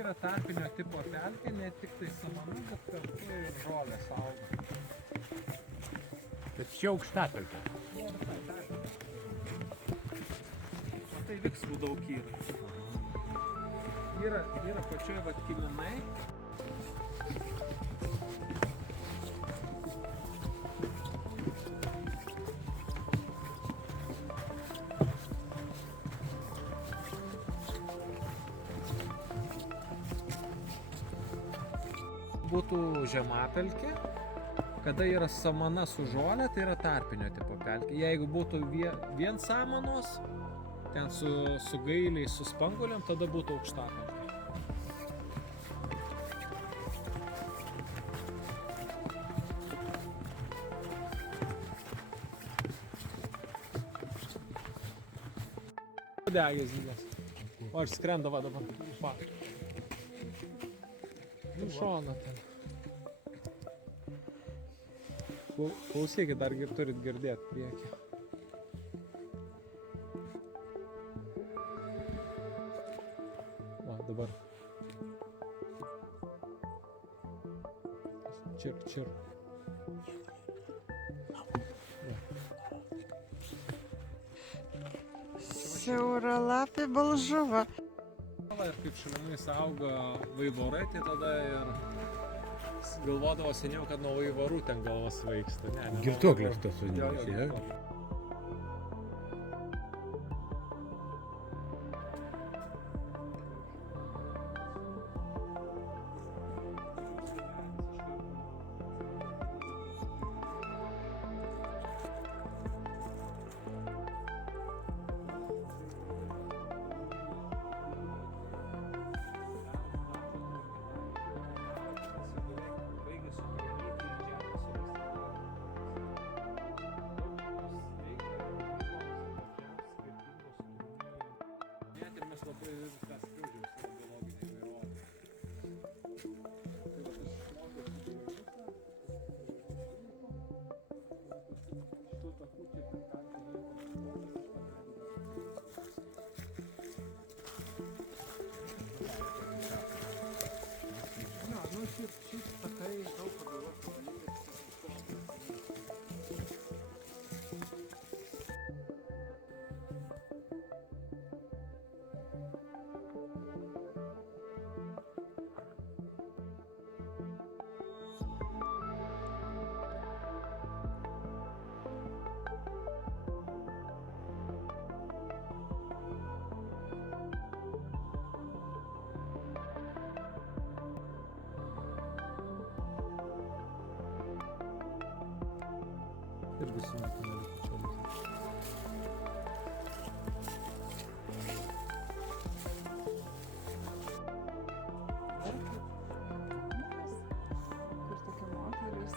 yra tarpinio tipo pelkė, ne tik tai samanų, bet kartu ir žolės auga. Bet čia aukštapelkė. Tai viksvų daug yra. Yra pačioje vat kiminai. Būtų žemapelkė, kada yra samana su žolė, tai yra tarpinio tipo pelkė. Jeigu būtų vien samanos, ten su gailiais, su spanguolėm, tada būtų aukštapelkė. Degės didelis. O aš skrenda va dabar. Va. Į šoną ten. Klausykit, dar turit girdėti priekį. Va, dabar. Čirk. Siauralapė balžuva. Ir kaip šalimais auga vaivorai, tai tada ir galvodavo seniau, kad nuo vaivorų ten galvas svaigsta. Girtuoklis tas vadinasi, Irgi sunaikinami pačiomis. Kur tokia moteris,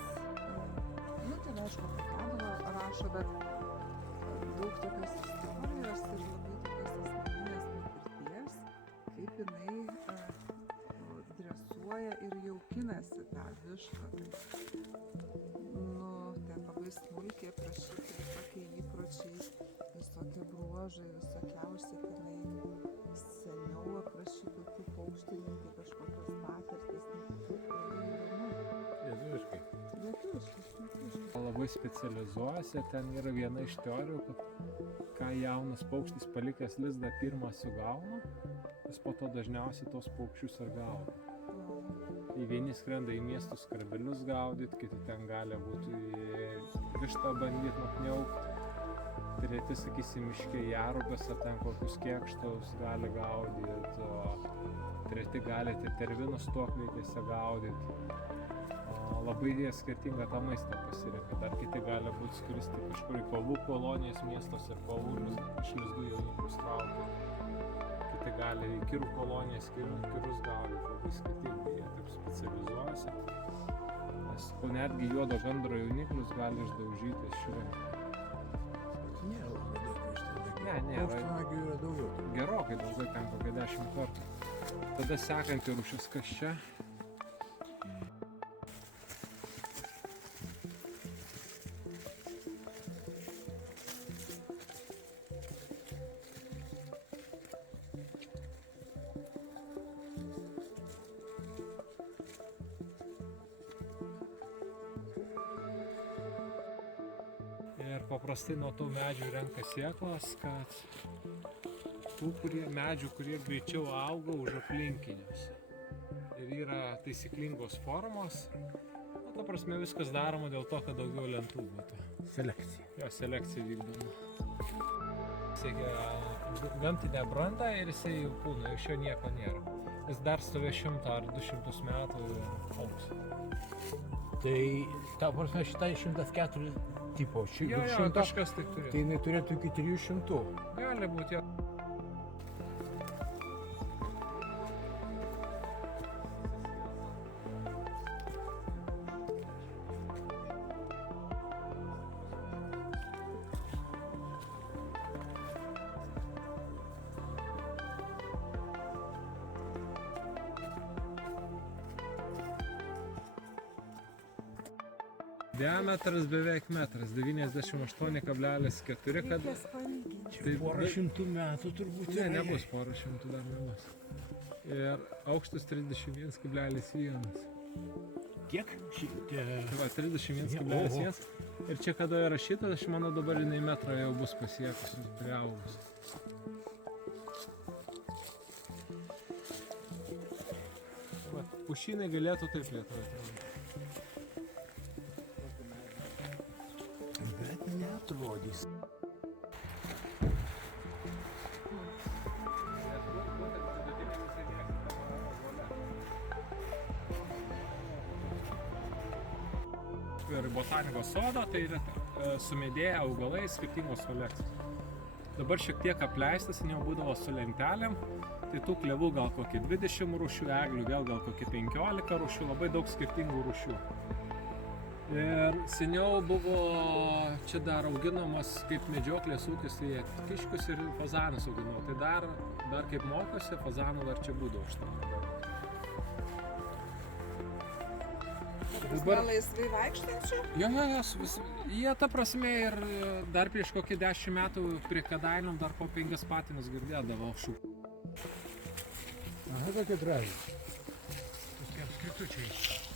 ten aišku, kadro rašo, bet daug tokios istorijos ir labai tokios asmeninės patirties, kaip jinai dresuoja ir jaukinasi tą višką. Ten labai smulkiai aprašyti visokie įpročiai, visokie bruožai, visokiausi tenai seniau aprašytų tų paukštininkų kažkokios patirtis. Lietuviškai. Labai specializuojasi, ten yra viena iš teorijų, kad ką jaunas paukštis palikęs lizdą pirmą sugauna, jis po to dažniausiai tos paukščius ir gauna. Vieni skrenda į miestus skarbelius gaudyti, kiti ten gali būti vištą bandyti nukniaukti, treti, sakysim, miške jarubės ar ten kokius kėkštus gali gaudyti, treti gali tervinus tuokvietėse gaudyti. Labai jie skirtingą tą maistą pasirinka, dar kiti gali būti skristi kažkur į kovų kolonijas miestuose ir kovų iš lizdų jauniklius traukti. Kiti gali į kirų kolonijas, kirus gaudyti, labai skirtingai jie taip specializuojasi. O netgi juodo gandro jauniklius gali išdaužyti, išrinkti. Nėra labai daug vištų. Ne, Paukštanagių yra daugiau. Gerokai daugiau, ten kokia 10 kartų. Tada sekanti rūšis, kas čia? paprastai nuo tų medžių renka sėklas, kad tų medžių, kurie greičiau auga už aplinkinius. Ir yra taisyklingos formos. Na, ta prasme, viskas daroma dėl to, kad daugiau lentų būtų. Selekcija. Jo selekcija vykdoma. Siekia gamtinę brandą ir jisai jau pūna, iš jo nieko nėra. Jis dar stovė 100 ar 200 metų ir augs. Tai, ta prasme, šitą 104 tipo, Jo, 100, kažkas tai turi. tai jinai turėtų iki 300. Gali būti, jo. Diametras beveik metras, 98,4 kad... Reikės palyginti. Tai Porą šimtų metų turbūt. Ne, nebus porą šimtų, dar nebus. Ir aukštas 31,1. Kiek? Tai va, 31,1. Ir čia kada įrašyta, aš manau dabar jinai metrą jau bus pasiekusi, priaugus. Pušynai galėtų taip Lietuvoje. Bet neatrodys. Ir botanikos sodo, tai yra sumedėję augalai skirtingos kolekcijos. Dabar šiek tiek apleistas, jau būdavo su lentelėm, tai tų klevų gal kokie 20 rūšių, eglių vėl gal kokie 15 rūšių, labai daug skirtingų rūšių. Ir seniau buvo čia dar auginamas kaip medžioklės ūkis, tai kiškius ir fazanus auginau. Tai dar kaip mokosi, fazanų dar čia būdavo štai. Dabar laisvai vaikštančių? Jo, jie ta prasme ir dar prieš kokį 10 metų prie Kėdainių dar po 5 patinus girdėdavo šūkį. Aha, tokie gražūs. Tokie apskritučiai.